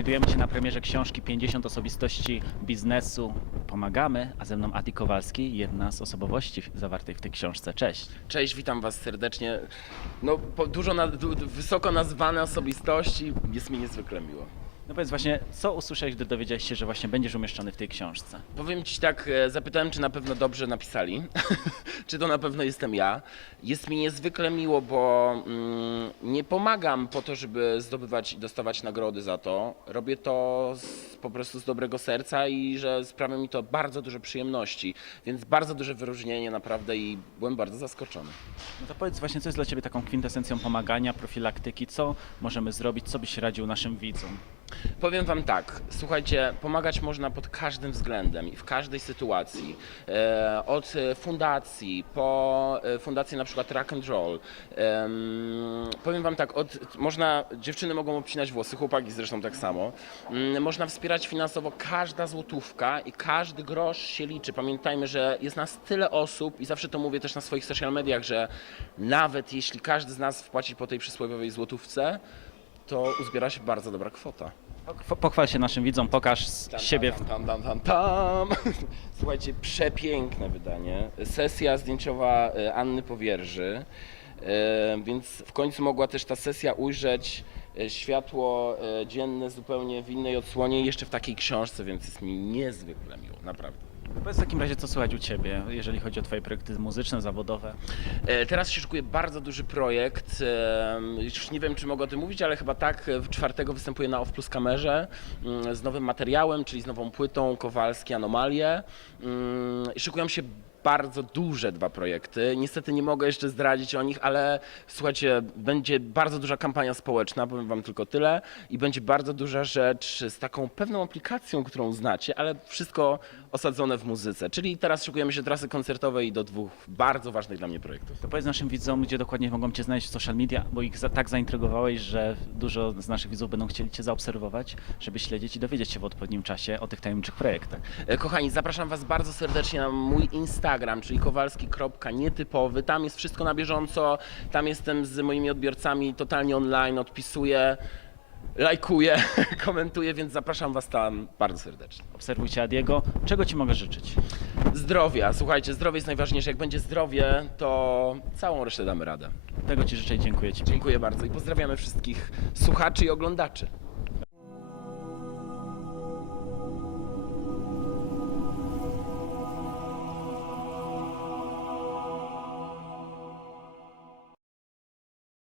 Znajdujemy się na premierze książki 50 osobistości biznesu. Pomagamy, a ze mną Adi Kowalski, jedna z osobowości zawartej w tej książce. Cześć. Cześć, witam Was serdecznie. No, po, dużo na, du, wysoko nazwane osobistości, jest mi niezwykle miło. No powiedz właśnie, co usłyszałeś, gdy dowiedziałeś się, że właśnie będziesz umieszczony w tej książce? Powiem Ci tak, e, zapytałem, czy na pewno dobrze napisali, czy to na pewno jestem ja. Jest mi niezwykle miło, bo mm, nie pomagam po to, żeby zdobywać i dostawać nagrody za to. Robię to z, po prostu z dobrego serca i że sprawia mi to bardzo dużo przyjemności, więc bardzo duże wyróżnienie naprawdę i byłem bardzo zaskoczony. No to powiedz właśnie, co jest dla Ciebie taką kwintesencją pomagania, profilaktyki, co możemy zrobić, co byś radził naszym widzom? Powiem Wam tak, słuchajcie, pomagać można pod każdym względem i w każdej sytuacji. E, od e, fundacji po e, fundację na przykład Rock and Roll. Em, powiem Wam tak, od, można, dziewczyny mogą obcinać włosy, chłopaki zresztą tak samo. Mm, można wspierać finansowo każda złotówka i każdy grosz się liczy. Pamiętajmy, że jest nas tyle osób i zawsze to mówię też na swoich social mediach, że nawet jeśli każdy z nas wpłaci po tej przysłowiowej złotówce, to uzbiera się bardzo dobra kwota. Poch- Pochwal się naszym widzom, pokaż z Tam, siebie. Tam, tam, tam, tam, tam. Słuchajcie, przepiękne wydanie. Sesja zdjęciowa e, Anny Powierży. E, Więc w końcu mogła też ta sesja ujrzeć e, światło e, dzienne zupełnie w innej odsłonie i jeszcze w takiej książce, więc jest mi niezwykle miło, naprawdę. Powiedz w takim razie, co słychać u Ciebie, jeżeli chodzi o Twoje projekty muzyczne, zawodowe. E, Teraz się szykuje bardzo duży projekt. Już nie wiem, czy mogę o tym mówić, ale chyba tak. W czwartego występuję na OFF Plus kamerze mm, z nowym materiałem, czyli z nową płytą Kowalski Anomalie. Mm, i Szykują się bardzo duże dwa projekty. Niestety nie mogę jeszcze zdradzić o nich, ale słuchajcie, będzie bardzo duża kampania społeczna, powiem wam tylko tyle, i będzie bardzo duża rzecz z taką pewną aplikacją, którą znacie, ale wszystko osadzone w muzyce. Czyli teraz szykujemy się trasy koncertowej do dwóch bardzo ważnych dla mnie projektów. To powiedz naszym widzom, gdzie dokładnie mogą Cię znaleźć w social media, bo ich za, tak zaintrygowałeś, że dużo z naszych widzów będą chcieli Cię zaobserwować, żeby śledzić i dowiedzieć się w odpowiednim czasie o tych tajemniczych projektach. E, Kochani, zapraszam Was bardzo serdecznie na mój Instagram, czyli kowalski.nietypowy. Tam jest wszystko na bieżąco, tam jestem z moimi odbiorcami totalnie online, odpisuję, lajkuję, komentuję, więc zapraszam Was tam bardzo serdecznie. Obserwujcie Adiego. Czego Ci mogę życzyć? Zdrowia, słuchajcie, zdrowie jest najważniejsze. Jak będzie zdrowie, to całą resztę damy radę. Tego Ci życzę i dziękuję Ci. Dziękuję bardzo i pozdrawiamy wszystkich słuchaczy i oglądaczy.